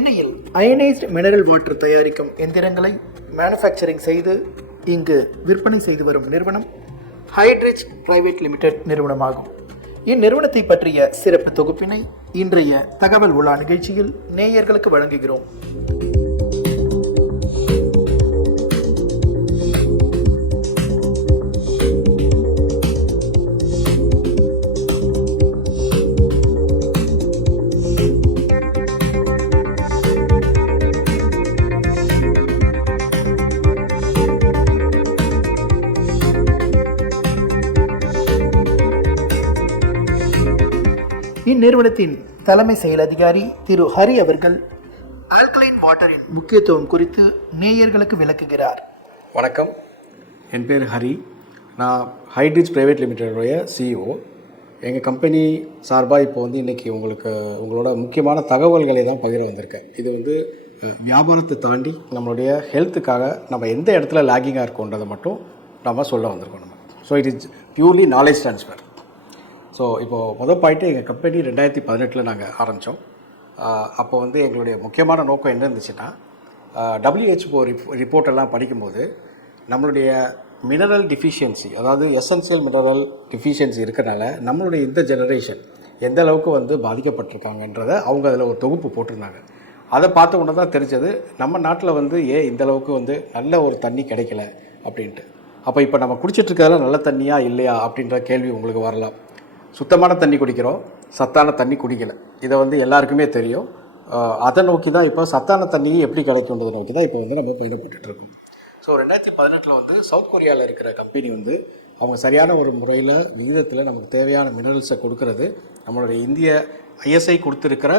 சென்னையில் ionised mineral water தயாரிக்கும் எந்திரங்களை மேனுஃபேக்சரிங் செய்து இங்கு விற்பனை செய்து வரும் நிறுவனம் ஹைட்ரிச் பிரைவேட் லிமிடெட் நிறுவனமாகும். இந்நிறுவனத்தை பற்றிய சிறப்பு தொகுப்பினை இன்றைய தகவல் உலா நிகழ்ச்சியில் நேயர்களுக்கு வழங்குகிறோம். இந்நிறுவனத்தின் தலைமை செயல் அதிகாரி திரு ஹரி அவர்கள் ஆல்கலைன் வாட்டரின் முக்கியத்துவம் குறித்து நேயர்களுக்கு விளக்குகிறார். வணக்கம், என் பேர் ஹரி. நான் ஹைட்ரிச் பிரைவேட் லிமிடெடோடைய சிஇஓ. எங்கள் கம்பெனி சார்பாக இப்போ இன்றைக்கி உங்களோட முக்கியமான தகவல்களை தான் பகிர வந்திருக்கேன். இது வியாபாரத்தை தாண்டி நம்மளுடைய ஹெல்த்துக்காக நம்ம எந்த இடத்துல லேக்கிங்காக இருக்கோன்றதை மட்டும் நம்ம சொல்ல வந்திருக்கோம். So it is purely knowledge transfer. So இப்போது முதல் பாயிண்ட்டு, எங்கள் கம்பெனி 2018 நாங்கள் ஆரம்பித்தோம். அப்போ எங்களுடைய முக்கியமான நோக்கம் என்ன இருந்துச்சுன்னா, WHO ரிப்போர்ட்டெல்லாம் படிக்கும்போது நம்மளுடைய மினரல் டிஃபிஷியன்சி, அதாவது எசென்சியல் மினரல் டிஃபிஷியன்சி இருக்கிறனால நம்மளுடைய இந்த ஜெனரேஷன் எந்த அளவுக்கு பாதிக்கப்பட்டிருக்காங்கன்றதை அவங்க அதில் ஒரு தொகுப்பு போட்டிருந்தாங்க. அதை பார்த்த உடனே தான் தெரிஞ்சது, நம்ம நாட்டில் ஏன் இந்த அளவுக்கு நல்ல ஒரு தண்ணி கிடைக்கல அப்படின்ட்டு. அப்போ இப்போ நம்ம குடிச்சிட்ருக்கிறதுல நல்ல தண்ணியா இல்லையா அப்படின்ற கேள்வி உங்களுக்கு வரலாம். சுத்தமான தண்ணி குடிக்கிறோம், சத்தான தண்ணி குடிக்கலை. இதை எல்லாருக்குமே தெரியும். அதை நோக்கி தான் இப்போ சத்தான தண்ணியை எப்படி கிடைக்குன்றதை நோக்கி தான் இப்போ நம்ம பயணப்பட்டுருக்கோம். ஸோ 2018 சவுத் கொரியாவில் இருக்கிற கம்பெனி அவங்க சரியான ஒரு முறையில் விகிதத்தில் நமக்கு தேவையான மினரல்ஸை கொடுக்கறது நம்மளுடைய இந்திய ISI கொடுத்துருக்கிற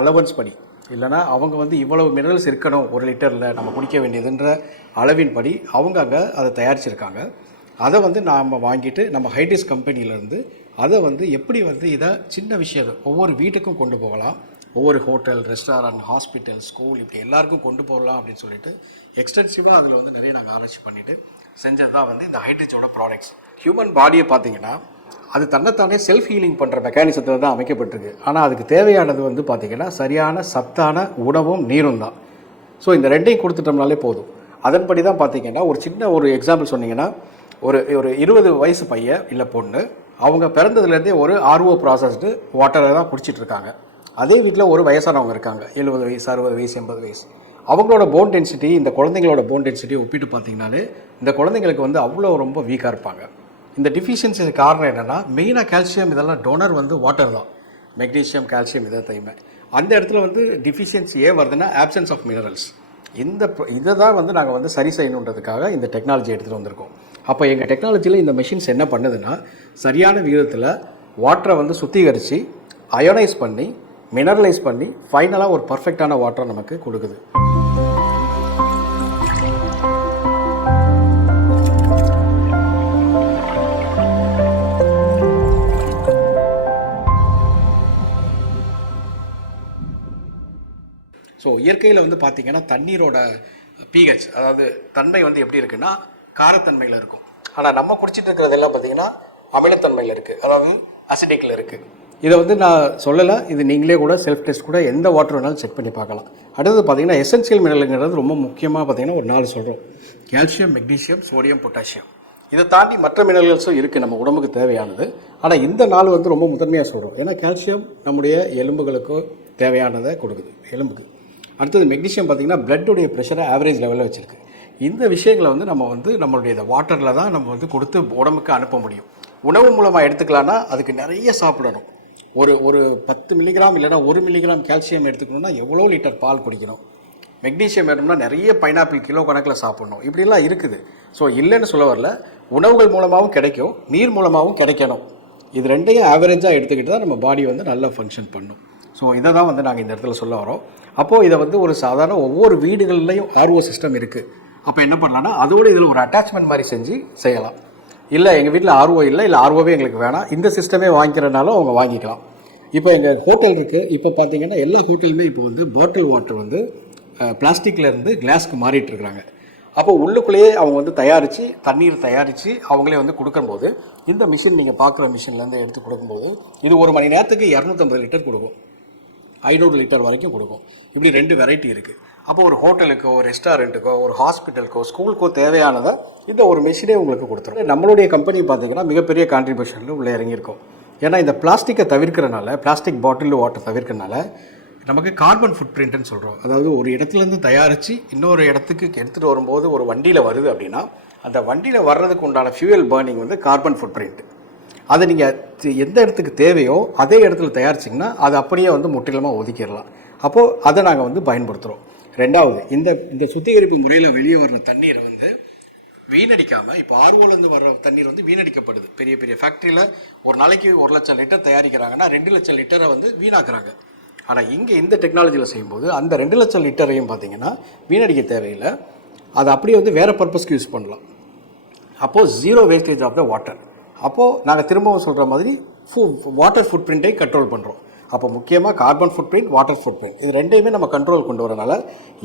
அலவன்ஸ் படி, இல்லைனா அவங்க இவ்வளவு மினரல்ஸ் இருக்கணும் ஒரு லிட்டரில் நம்ம குடிக்க வேண்டியதுன்ற அளவின் படி அவங்க அங்கே அதை தயாரிச்சிருக்காங்க. அதை நாம் வாங்கிட்டு நம்ம ஹைட்ரிச் கம்பெனியிலேருந்து அதை எப்படி இதை சின்ன விஷயம் ஒவ்வொரு வீட்டுக்கும் கொண்டு போகலாம், ஒவ்வொரு ஹோட்டல், ரெஸ்டாரண்ட், ஹாஸ்பிட்டல், ஸ்கூல், இப்படி எல்லாருக்கும் கொண்டு போகலாம் அப்படின்னு சொல்லிட்டு எக்ஸ்டென்சிவாக அதில் நிறைய நாங்கள் ஆராய்ச்சி பண்ணிவிட்டு செஞ்சது தான் இந்த ஹைட்ரிச்சோட ப்ராடக்ட்ஸ். ஹியூமன் பாடியை பார்த்தீங்கன்னா அது தன்னைத்தானே செல்ஃப் ஹீலிங் பண்ணுற மெக்கானிசத்தில் தான் அமைக்கப்பட்டிருக்கு. ஆனால் அதுக்கு தேவையானது பார்த்தீங்கன்னா சரியான சத்தான உணவும் நீரும் தான். ஸோ இந்த ரெண்டையும் கொடுத்துட்டோம்னாலே போதும். அதன்படி தான் பார்த்தீங்கன்னா ஒரு எக்ஸாம்பிள் சொன்னீங்கன்னா, ஒரு 20 வயசு பையன் இல்லை பொண்ணு, அவங்க பிறந்ததுலேருந்தே ஒரு RO ப்ராசஸ்டு வாட்டரை தான் குடிச்சிட்ருக்காங்க. அதே வீட்டில் ஒரு வயசானவங்க இருக்காங்க, 70 வயசு, 60 வயசு, 80 வயசு. அவங்களோட போன் டென்சிட்டி இந்த குழந்தைங்களோட போன் டென்சிட்டியை ஒப்பிட்டு பார்த்திங்கனாலே இந்த குழந்தைங்களுக்கு அவ்வளோ ரொம்ப வீக்காக இருப்பாங்க. இந்த டிஃபிஷியன்சி காரணம் என்னென்னா, மெயினாக கால்சியம், இதெல்லாம் டோனர் வாட்டர் தான். மெக்னீஷியம், கால்சியம், இதை அந்த இடத்துல டிஃபிஷியன்சி ஏன் வருதுன்னா ஆப்சன்ஸ் ஆஃப் மினரல்ஸ். இதை தான் நாங்கள் சரி செய்யணுன்றதுக்காக இந்த டெக்னாலஜி எடுத்துகிட்டு வந்திருக்கோம். அப்போ எங்கள் டெக்னாலஜியில் இந்த மெஷின்ஸ் என்ன பண்ணுதுன்னா, சரியான விகிதத்தில் வாட்டரை சுத்திகரித்து அயோனைஸ் பண்ணி மினரலைஸ் பண்ணி ஃபைனலாக ஒரு பர்ஃபெக்டான வாட்டரை நமக்கு கொடுக்குது. ஸோ இயற்கையில் பார்த்தீங்கன்னா தண்ணீரோட pH, அதாவது தன்மை எப்படி இருக்குன்னா காரத்தன்மையில் இருக்கும். ஆனால் நம்ம குடிச்சிட்டு இருக்கிறதெல்லாம் பார்த்தீங்கன்னா அமிலத்தன்மையில் இருக்குது, அதாவது அசிடிக்கில் இருக்குது. இதை நான் சொல்லலை, இது நீங்களே கூட செல்ஃப் டெஸ்ட் கூட எந்த வாட்டர் வேணாலும் செக் பண்ணி பார்க்கலாம். அடுத்தது பார்த்தீங்கன்னா எசென்சியல் மினரலுங்கிறது ரொம்ப முக்கியமாக பார்த்தீங்கன்னா ஒரு 4 சொல்கிறோம்: கால்சியம், மெக்னீஷியம், சோடியம், பொட்டாசியம். இதை தாண்டி மற்ற மினரல்ஸும் இருக்குது நம்ம உடம்புக்கு தேவையானது. ஆனால் இந்த 4 ரொம்ப முதன்மையாக சொல்கிறோம். ஏன்னா கால்சியம் நம்முடைய எலும்புகளுக்கு தேவையானதை கொடுக்குது, எலும்புக்கு. அடுத்தது மெக்னீஷியம் பார்த்தீங்கன்னா பிளட்டுடைய ப்ரெஷரை ஆவரேஜ் லெவலில் வச்சுருக்கு. இந்த விஷயங்களை நம்ம நம்மளுடைய இந்த வாட்டரில் தான் நம்ம கொடுத்து உடம்புக்கு அனுப்ப முடியும். உணவு மூலமாக எடுத்துக்கலான்னா அதுக்கு நிறைய சாப்பிடணும். ஒரு 10 மில்லிகிராம் இல்லைனா 1 மில்லிகிராம் கால்சியம் எடுத்துக்கணுன்னா எவ்வளோ லிட்டர் பால் குடிக்கணும். மெக்னீஷியம் வேணும்னா நிறைய பைனாப்பிள் கிலோ கணக்கில் சாப்பிடணும். இப்படிலாம் இருக்குது. ஸோ இல்லைன்னு சொல்ல வரல, உணவுகள் மூலமாகவும் கிடைக்கும், நீர் மூலமாகவும் கிடைக்கணும். இது ரெண்டையும் ஆவரேஜாக எடுத்துக்கிட்டு தான் நம்ம பாடி நல்லா ஃபங்க்ஷன் பண்ணும். ஸோ இதை தான் நாங்கள் இந்த இடத்துல சொல்ல வரோம். அப்போது இதை ஒரு சாதாரண ஒவ்வொரு வீடுகள்லையும் RO சிஸ்டம் இருக்குது. அப்போ என்ன பண்ணலான்னா அதோடு இதில் ஒரு அட்டாச்மெண்ட் மாதிரி செஞ்சு செய்யலாம். இல்லை எங்கள் வீட்டில் RO இல்லை ROவே எங்களுக்கு வேணாம், இந்த சிஸ்டமே வாங்கிக்கிறனாலும் அவங்க வாங்கிக்கலாம். இப்போ எங்கள் ஹோட்டல் இருக்குது. இப்போ பார்த்தீங்கன்னா எல்லா ஹோட்டலுமே இப்போ பாட்டில் வாட்டர் பிளாஸ்டிக்லேருந்து கிளாஸ்க்கு மாறிட்டு இருக்கிறாங்க. அப்போ உள்ளுக்குள்ளேயே அவங்க தயாரித்து தண்ணீர் தயாரித்து அவங்களே கொடுக்கும்போது, இந்த மிஷின் நீங்கள் பார்க்குற மிஷின்லேருந்து எடுத்து கொடுக்கும்போது இது 1 மணி நேரத்துக்கு 250 லிட்டர் கொடுக்கும். 500 லிட்டர் வரைக்கும் கொடுக்கும். இப்படி 2 வெரைட்டி இருக்குது. அப்போ ஒரு ஹோட்டலுக்கோ, ஒரு ரெஸ்டாரண்ட்டுக்கோ, ஒரு ஹாஸ்பிட்டலுக்கோ, ஸ்கூலுக்கோ தேவையானதை இந்த ஒரு மெஷினே உங்களுக்கு கொடுத்துரும். நம்மளுடைய கம்பெனி பார்த்தீங்கன்னா மிகப்பெரிய கான்ட்ரிபியூஷனில் உள்ளே இறங்கியிருக்கோம். ஏன்னா இந்த பிளாஸ்டிக்கை தவிர்க்கிறனால, பிளாஸ்டிக் பாட்டில் வாட்டர் தவிர்க்கிறனால நமக்கு கார்பன் ஃபுட் பிரிண்ட்னு சொல்கிறோம். அதாவது ஒரு இடத்துலேருந்து தயாரித்து இன்னொரு இடத்துக்கு எடுத்துகிட்டு வரும்போது ஒரு வண்டியில் வருது அப்படின்னா அந்த வண்டியில் வர்றதுக்கு உண்டான ஃபியூயல் பர்னிங் வந்து கார்பன் ஃபுட் பிரிண்ட். அதை நீங்கள் எந்த இடத்துக்கு தேவையோ அதே இடத்துல தயாரிச்சிங்கன்னா அது அப்படியே வந்து முற்றிலுமாக ஒதுக்கிடலாம். அப்போது அதை நாங்கள் வந்து பயன்படுத்துகிறோம். ரெண்டாவது, இந்த சுத்திகரிப்பு முறையில் வெளியே வர்ற தண்ணீரை வந்து வீணடிக்காமல், இப்போ ஆர்ஓலேருந்து வர்ற தண்ணீர் வந்து வீணடிக்கப்படுது. பெரிய பெரிய ஃபேக்ட்ரியில் ஒரு நாளைக்கு 1 லட்சம் லிட்டர் தயாரிக்கிறாங்கன்னா 2 லட்சம் லிட்டரை வந்து வீணாக்குறாங்க. ஆனால் இங்கே இந்த டெக்னாலஜியில் செய்யும்போது அந்த 2 லட்சம் லிட்டரையும் பார்த்தீங்கன்னா வீணடிக்க தேவையில்லை, அதை அப்படியே வந்து வேறு பர்பஸ்க்கு யூஸ் பண்ணலாம். அப்போது 0 வேஸ்டேஜ் ஆஃப் த வாட்டர். அப்போது நாங்கள் திரும்பவும் சொல்கிற மாதிரி வாட்டர் ஃபுட் பிரிண்ட்டை கண்ட்ரோல் பண்ணுறோம். அப்போ முக்கியமாக carbon food print, water food print, இது ரெண்டையுமே நம்ம கண்ட்ரோல் கொண்டு வரனால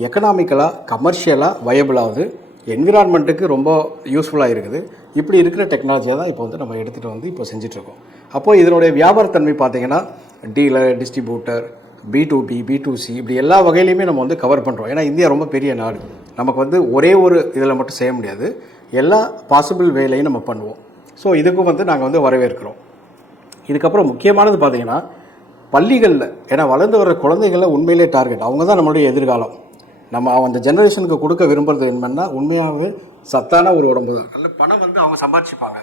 எக்கனாமிக்கலாக, கமர்ஷியலாக வயபிளாகுது, என்விரான்மெண்ட்டுக்கு ரொம்ப யூஸ்ஃபுல்லாக இருக்குது. இப்படி இருக்கிற டெக்னாலஜியை தான் இப்போ வந்து நம்ம எடுத்துகிட்டு வந்து இப்போ செஞ்சிட்ருக்கோம். அப்போது இதனுடைய வியாபாரத்தன்மை பார்த்திங்கன்னா டீலர், டிஸ்ட்ரிபியூட்டர், B2B, B2C இப்படி எல்லா வகையிலையுமே நம்ம வந்து கவர் பண்ணுறோம். ஏன்னா இந்தியா ரொம்ப பெரிய நாடு. நமக்கு வந்து ஒரே ஒரு இதில் மட்டும் செய்ய முடியாது, எல்லா பாசிபிள் வேலையும் நம்ம பண்ணுவோம். ஸோ இதுக்கும் வந்து நாங்கள் வந்து வரவேற்கிறோம். இதுக்கப்புறம் முக்கியமானது பார்த்திங்கன்னா பள்ளிகளில், ஏன்னா வளர்ந்து வர குழந்தைகளில் உண்மையிலே டார்கெட், அவங்க தான் நம்மளுடைய எதிர்காலம். நம்ம அந்த ஜெனரேஷனுக்கு கொடுக்க விரும்புகிறது என்னன்னா உண்மையாகவே சத்தான ஒரு உடம்பு தான். நல்ல பணம் வந்து அவங்க சம்பாதிச்சுப்பாங்க,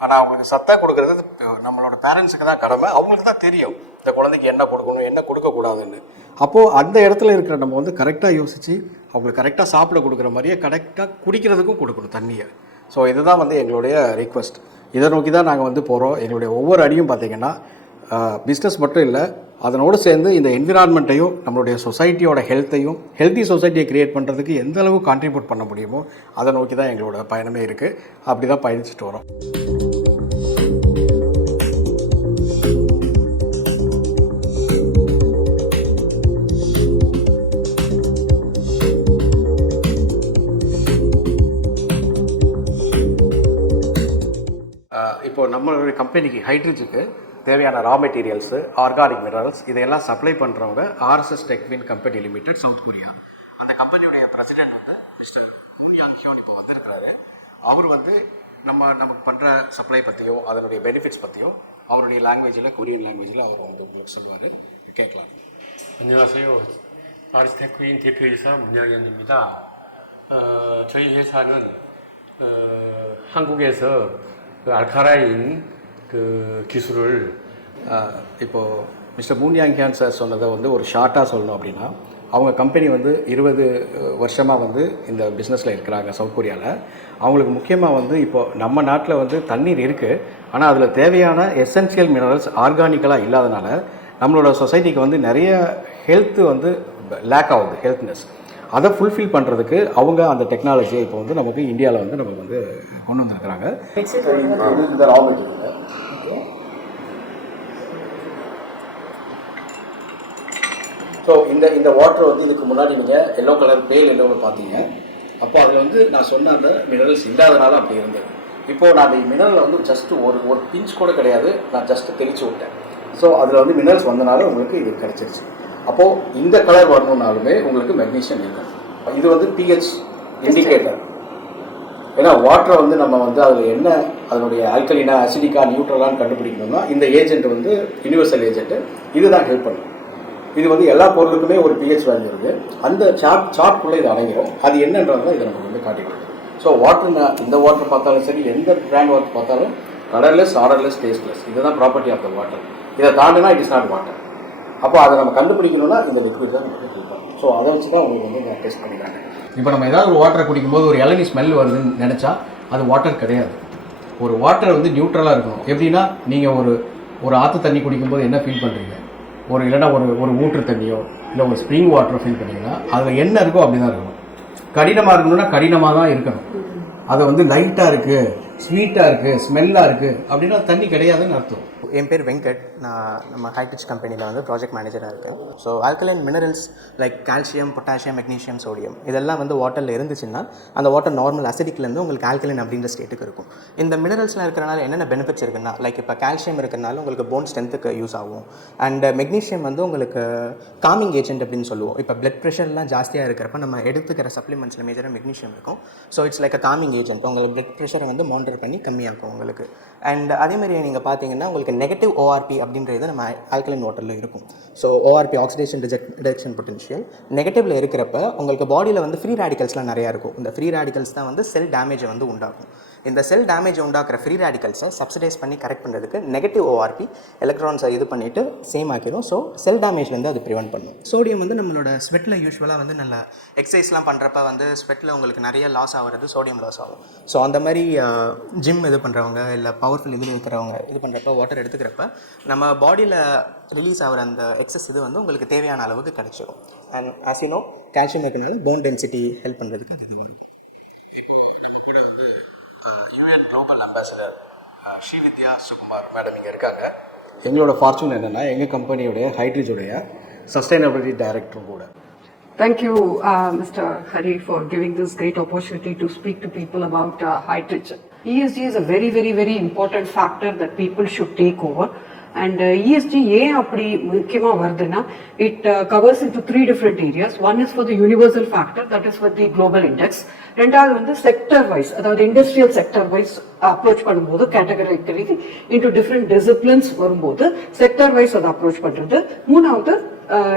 ஆனால் அவங்களுக்கு சத்தாக கொடுக்குறது நம்மளோட பேரண்ட்ஸுக்கு தான் கடமை. அவங்களுக்கு தான் தெரியும் இந்த குழந்தைக்கு என்ன கொடுக்கணும், என்ன கொடுக்கக்கூடாதுன்னு. அப்போது அந்த இடத்துல இருக்கிற நம்ம வந்து கரெக்டாக யோசித்து அவங்களுக்கு கரெக்டாக சாப்பிட கொடுக்குற மாதிரியே கரெக்டாக குடிக்கிறதுக்கும் கொடுக்கணும் தண்ணியை. ஸோ இதுதான் வந்து எங்களுடைய ரிக்வெஸ்ட். இதை நோக்கி தான் நாங்கள் வந்து போகிறோம். எங்களுடைய ஒவ்வொரு அடியும் பார்த்திங்கன்னா பிஸ்னஸ் மட்டும் இல்லை, அதனோடு சேர்ந்து இந்த என்விரான்மெண்ட்டையும் நம்மளுடைய சொசைட்டியோட ஹெல்த்தையும், ஹெல்த்தி சொசைட்டியை க்ரியேட் பண்ணுறதுக்கு எந்த அளவு கான்ட்ரிபியூட் பண்ண முடியுமோ அதை நோக்கி தான் எங்களோட பயணமே இருக்குது. அப்படி தான் பயணிச்சுட்டு வரோம். இப்போ நம்மளுடைய கம்பெனிக்கு ஹைட்ரிஜுக்கு தேவையான ரா மெட்டீரியல்ஸு, ஆர்கானிக் மினரல்ஸ் இதையெல்லாம் சப்ளை பண்ணுறவங்க RSS Techwin company limited, South Korea. அந்த கம்பெனியுடைய பிரசிடென்ட் வந்து மிஸ்டர் மூன் யாங் ஹியோன் இப்போ வந்திருக்காரு. அவர் வந்து நமக்கு பண்ணுற சப்ளை பற்றியும் அதனுடைய பெனிஃபிட்ஸ் பற்றியும் அவருடைய லாங்குவேஜில், கொரியன் லாங்குவேஜில் அவர் வந்து உங்களுக்கு சொல்லுவார். கேட்கலாம். 안녕하세요. RSS 테크윈 대표이사 문양현입니다. 저희 회사는 한국에서 그 알카라인 그 기술을 இப்போது மிஸ்டர் மூன் யாங் ஹியான் சார் சொன்னதை வந்து ஒரு ஷார்ட்டாக சொல்லணும் அப்படின்னா, அவங்க கம்பெனி வந்து 20 வருஷமாக வந்து இந்த பிஸ்னஸில் இருக்கிறாங்க சவுத் கொரியாவில். அவங்களுக்கு முக்கியமாக வந்து இப்போது நம்ம நாட்டில் வந்து தண்ணீர் இருக்குது, ஆனால் அதில் தேவையான எசென்ஷியல் மினரல்ஸ் ஆர்கானிக்கலாக இல்லாதனால நம்மளோட சொசைட்டிக்கு வந்து நிறைய ஹெல்த்து வந்து லேக் ஆகுது, ஹெல்த்னஸ். அதை ஃபுல்ஃபில் பண்ணுறதுக்கு அவங்க அந்த டெக்னாலஜியை இப்போ வந்து நமக்கு இந்தியாவில் வந்து நமக்கு வந்து கொண்டு வந்திருக்கிறாங்க. இந்த ரா மெட்டீரியல் ஸோ இந்த வாட்டர் வந்து இதுக்கு முன்னாடி நீங்கள் எல்லோ கலர் பேல் எல்லோன்னு பார்த்தீங்க. அப்போ அதில் வந்து நான் சொன்ன அந்த மினரல்ஸ் இல்லாதனால அப்படி இருந்தது. இப்போது நான் இந்த மினரலில் வந்து ஜஸ்ட்டு ஒரு பிஞ்ச் கூட கிடையாது, நான் ஜஸ்ட்டு தெளித்து விட்டேன். ஸோ அதில் வந்து மினரல்ஸ் வந்தனால உங்களுக்கு இது கிடச்சிருச்சு. அப்போது இந்த கலர் வரணுன்னாலுமே உங்களுக்கு மெக்னீஷியம் இருக்கும். இது வந்து pH இண்டிகேட்டர். ஏன்னா வாட்டரை வந்து நம்ம வந்து அதில் என்ன அதனுடைய ஆல்கலினா, அசிடிக்கா, நியூட்ரலான்னு கண்டுபிடிக்கணும்னா இந்த ஏஜென்ட் வந்து யூனிவர்சல் ஏஜென்ட்டு இதுதான் ஹெல்ப் பண்ணும். இது வந்து எல்லா பொருளுக்குமே ஒரு pH வேல்யூ இருக்குது. அந்த சார்ட்குள்ளே இது அடங்கிடும். அது என்னன்றதுதான் இதை நமக்கு வந்து காட்டிடுது. ஸோ வாட்டர், இந்த வாட்டர் பார்த்தாலும் சரி, எந்த பிராண்ட் வாட்டர் பார்த்தாலும் கலர்லெஸ், ஆர்டர்லெஸ், டேஸ்ட்லெஸ், இதுதான் ப்ராப்பர்ட்டி ஆஃப் த வாட்டர். இதை தாண்டினா இட் இஸ் நாட் வாட்டர். அப்போ அதை நம்ம கண்டுபிடிக்கணும்னா இந்த லிக்விட் தான் நமக்கு ஹெல்ப் பண்ணும். ஸோ அதை வச்சு தான் உங்களுக்கு வந்து நான் டெஸ்ட் பண்ணிக்கிறாங்க. இப்போ நம்ம ஏதாவது ஒரு வாட்டரை குடிக்கும்போது ஒரு இளநீ ஸ்மெல் வருதுன்னு நினச்சா அது வாட்டர் கிடையாது. ஒரு வாட்டர் வந்து நியூட்ரலாக இருக்கணும். எப்படின்னா நீங்கள் ஒரு ஆற்று தண்ணி குடிக்கும்போது என்ன ஃபீல் பண்ணுறீங்க, இல்லைன்னா ஒரு ஊற்று தண்ணியோ இல்லை ஒரு ஸ்ப்ரிங் வாட்டரோ ஃபீல் பண்ணிங்கன்னா அதில் என்ன இருக்கோ அப்படி தான் இருக்கணும். கடினமாக இருக்கணும்னா கடினமாக தான் இருக்கணும். அது வந்து லைட்டாக இருக்குது, ஸ்வீட்டாக இருக்குது, ஸ்மெல்லாக இருக்குது அப்படின்னா தண்ணி கிடையாதுன்னு அர்த்தம். என் பேர் வெங்கட். நான் நம்ம ஹைட்ரிச் கம்பெனியில் வந்து ப்ராஜெக்ட் மேனேஜராக இருக்கேன். So alkaline minerals like calcium, potassium, magnesium, sodium இதெல்லாம் வந்து வாட்டரில் இருந்துச்சுன்னா அந்த வாட்டர் நார்மல் அசிடிக்லேருந்து உங்களுக்கு ஆல்கலைன் அப்படின்ற ஸ்டேட்டுக்கு இருக்கும். இந்த மினரல்ஸ்லாம் இருக்கிறனால என்னென்ன பெனிஃபிட்ஸ் இருக்குன்னா, லைக் இப்போ கால்சியம் இருக்கிறனால உங்களுக்கு போன் ஸ்ட்ரென்த்துக்கு யூஸ் ஆகும். அண்ட் மெக்னீஷியம் வந்து உங்களுக்கு காமிங் ஏஜென்ட் அப்படின்னு சொல்லுவோம். இப்போ பிளட் ப்ரெஷர்லாம் ஜாஸ்தியாக இருக்கிறப்ப நம்ம எடுத்துக்கிற சப்ளிமெண்ட்ஸில் மேஜராக மெக்னீஷியம் இருக்கும். So it's like a calming agent. உங்களுக்கு பிளட் ப்ரெஷரை வந்து மானிட்டர் பண்ணி கம்மியாக்கும் உங்களுக்கு. அண்ட் அதேமாதிரி நீங்கள் பார்த்தீங்கன்னா உங்களுக்கு நெகட்டிவ் ஓஆர்பி அப்படின்றது நம்ம ஆல்கலைன் வாட்டரில் இருக்கும். So ORP oxidation reduction potential நெகட்டிவில் இருக்கிறப்ப உங்களுக்கு பாடியில் வந்து ஃப்ரீ ரேடிக்கல்ஸ்லாம் நிறையா இருக்கும். இந்த ஃப்ரீ ரேடிக்கல்ஸ் தான் வந்து செல் டேமேஜை வந்து உண்டாக்கும். இந்த செல் டேமேஜ் உண்டாக்குற ஃப்ரீ ரேடிக்கல்ஸை சப்சிடைஸ் பண்ணி கரெக்ட் பண்ணுறதுக்கு நெகட்டிவ் ஓஆர்பி எலக்ட்ரான்ஸை இது பண்ணிவிட்டு சேம் ஆக்கிடும். ஸோ செல் டேமேஜ்லேருந்து அது ப்ரிவென்ட் பண்ணும். சோடியம் வந்து நம்மளோட ஸ்வெட்டில் யூஸ்வலாக வந்து நல்ல எக்ஸசைஸ்லாம் பண்ணுறப்ப வந்து ஸ்வெட்டில் உங்களுக்கு நிறைய லாஸ் ஆகிறது சோடியம் லாஸ் ஆகும். ஸோ அந்த மாதிரி ஜிம் இது பண்ணுறவங்க இல்லை பவர்ஃபுல் இதில் இருக்கிறவங்க இது பண்ணுறப்ப வாட்டர் எடுத்துக்கிறப்ப நம்ம பாடியில் ரிலீஸ் ஆகிற அந்த எக்ஸஸ் இது வந்து உங்களுக்கு தேவையான அளவுக்கு கிடைச்சிடும். And as you know calcium இருக்கிறனால போன் டென்சிட்டி ஹெல்ப் பண்ணுறதுக்கு அது இதுவாக இருக்கும். இப்போது நம்ம கூட வந்து UN global ambassador Srividya Sukumar madam இங்கே இருக்காங்க. எங்களோட ஃபார்ச்சூன் என்னென்னா எங்கள் கம்பெனியோடைய ஹைட்ரிஜோடைய சஸ்டைனபிலிட்டி டைரக்டரும் கூட. Thank you, Mr. Hari, for giving this great opportunity to speak to people about Hydrich. ESG is a very, very, very important factor that people should take over. And ESG ஏன் அப்படி முக்கியமாக வருதுன்னா, it covers into 3 different areas. One is for the universal factor, that is for the global index. ரெண்டாவது வந்து sector wise, அதாவது industrial sector wise approach பண்ணும்போது கேட்டகரிக்கலி into different disciplines வரும்போது sector wise அதை அப்ரோச் பண்ணுறது. மூணாவது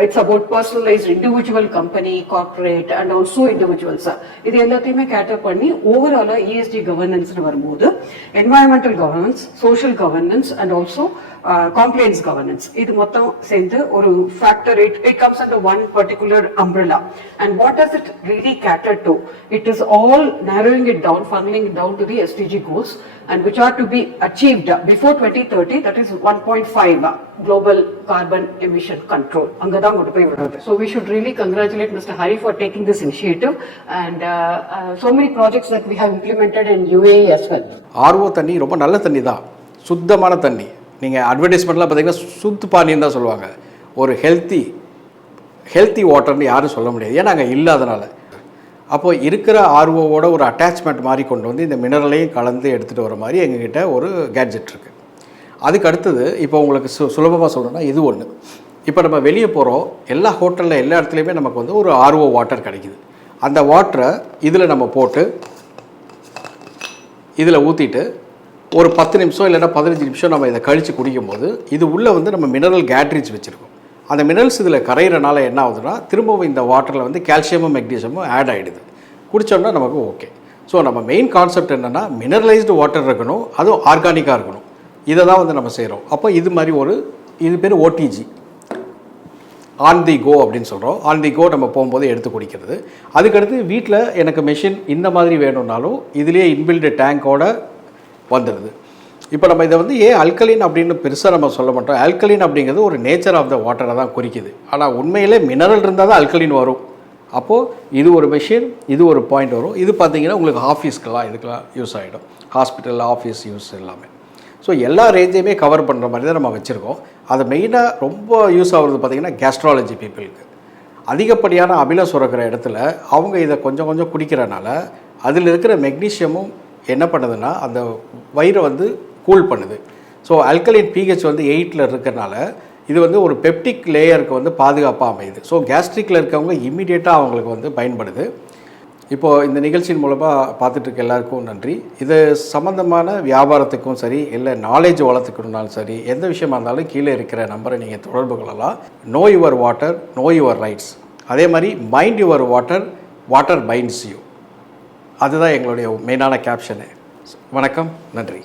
it's about personalized individual company, corporate and also individuals. இது எல்லாத்தையுமே கேட்டர் பண்ணி ஓவராலா ESG governance வரும்போது environmental governance, social governance and also compliance governance இது மொத்தம் சேர்ந்து ஒரு factor. It comes under one particular umbrella. And what does it really cater to? It is all narrowing it down, funneling it down to the SDG goals and which are to be achieved before 2030, that is 1.5 global carbon emission control. அங்கதான் கொண்டு போய் விடுறது. So we should really congratulate Mr. Hari for taking this initiative and so many projects that we have implemented in UAE as well. RO தண்ணி ரொம்ப நல்ல தண்ணி தான், சுத்தமான தண்ணி. நீங்கள் அட்வர்டைஸ்மெண்ட்லாம் பார்த்தீங்கன்னா சுத்து பானின்னு தான் சொல்லுவாங்க. ஒரு ஹெல்த்தி வாட்டர்னு யாரும் சொல்ல முடியாது, ஏன்னா அங்கே இல்லாதனால. அப்போது இருக்கிற ஆர்ஓவோட ஒரு அட்டாச்மெண்ட் மாதிரி கொண்டு வந்து இந்த மினரலையும் கலந்து எடுத்துகிட்டு வர மாதிரி எங்ககிட்ட ஒரு கேட்ஜெட் இருக்குது. அதுக்கு அடுத்தது இப்போ உங்களுக்கு சுலபமாக சொல்லணும்னா இது ஒன்று. இப்போ நம்ம வெளியே போகிறோம், எல்லா ஹோட்டலில் எல்லா இடத்துலையுமே நமக்கு வந்து ஒரு ஆர்ஓ வாட்டர் கிடைக்குது. அந்த வாட்டரை இதில் நம்ம போட்டு இதில் ஊற்றிட்டு ஒரு 10 நிமிஷம் இல்லைன்னா 15 நிமிஷம் நம்ம இதை கழித்து குடிக்கும்போது இது உள்ளே வந்து நம்ம மினரல் கேட்ரிச் வச்சுருக்கோம். அந்த மினரல்ஸ் இதில் கரையிறனால என்ன ஆகுதுன்னா திரும்பவும் இந்த வாட்டரில் வந்து கால்சியமும் மெக்னீசியமும் ஆட் ஆகிடுது. குடித்தோம்னா நமக்கு ஓகே. ஸோ நம்ம மெயின் கான்செப்ட் என்னென்னா மினரலைஸ்டு வாட்டர் இருக்கணும், அதுவும் ஆர்கானிக்காக இருக்கணும். இதை தான் வந்து நம்ம செய்கிறோம். அப்போ இது மாதிரி இது பேர் ஓடிஜி, ஆன் தி கோ அப்படின்னு சொல்கிறோம். ஆன் தி கோ நம்ம போகும்போது எடுத்து குடிக்கிறது. அதுக்கடுத்து வீட்டில் எனக்கு மெஷின் இந்த மாதிரி வேணும்னாலும் இதுலேயே இன்பில்டு டேங்கோட வந்துடுது. இப்போ நம்ம இதை வந்து ஏன் அல்கலின் அப்படின்னு பெருசாக நம்ம சொல்ல மாட்டோம். அல்கலின் அப்படிங்கிறது ஒரு நேச்சர் ஆஃப் த வாட்டரை தான் குறிக்குது. ஆனால் உண்மையிலே மினரல் இருந்தால் தான் அல்கலின் வரும். அப்போது இது ஒரு மெஷின், இது ஒரு பாயிண்ட் வரும். இது பார்த்திங்கன்னா உங்களுக்கு ஆஃபீஸ்க்கெல்லாம் இதுக்கெல்லாம் யூஸ் ஆகிடும், ஹாஸ்பிட்டல் ஆஃபீஸ் யூஸ் எல்லாமே. ஸோ எல்லா ரேஞ்சையுமே கவர் பண்ணுற மாதிரி தான் நம்ம வச்சுருக்கோம். அது மெயினாக ரொம்ப யூஸ் ஆகுறது பார்த்திங்கன்னா கேஸ்ட்ராலஜி பீப்புளுக்கு. அதிகப்படியான அமிலம் சுரக்கிற இடத்துல அவங்க இதை கொஞ்சம் கொஞ்சம் குடிக்கிறனால அதில் இருக்கிற மெக்னீஷியமும் என்ன பண்ணுதுன்னா அந்த வயிறை வந்து கூல் பண்ணுது. ஸோ அல்கலைன் பிஹெச் வந்து 8 இருக்கிறனால இது வந்து ஒரு பெப்டிக் லேயருக்கு வந்து பாதுகாப்பாக அமையுது. ஸோ கேஸ்ட்ரிக்கில் இருக்கவங்க இம்மிடியேட்டாக அவங்களுக்கு வந்து பயன்படுது. இப்போது இந்த நிகழ்ச்சியின் மூலமாக பார்த்துட்ருக்க எல்லாருக்கும் நன்றி. இது சம்மந்தமான வியாபாரத்துக்கும் சரி, இல்லை நாலேஜ் வளர்த்துக்கணுன்னாலும் சரி, எந்த விஷயமா இருந்தாலும் கீழே இருக்கிற நம்பரை நீங்கள் தொடர்பு கொள்ளலாம். Know your water, know your rights. அதே மாதிரி mind your water, water binds you. அதுதான் எங்களுடைய மெயினான கேப்ஷனு. வணக்கம், நன்றி.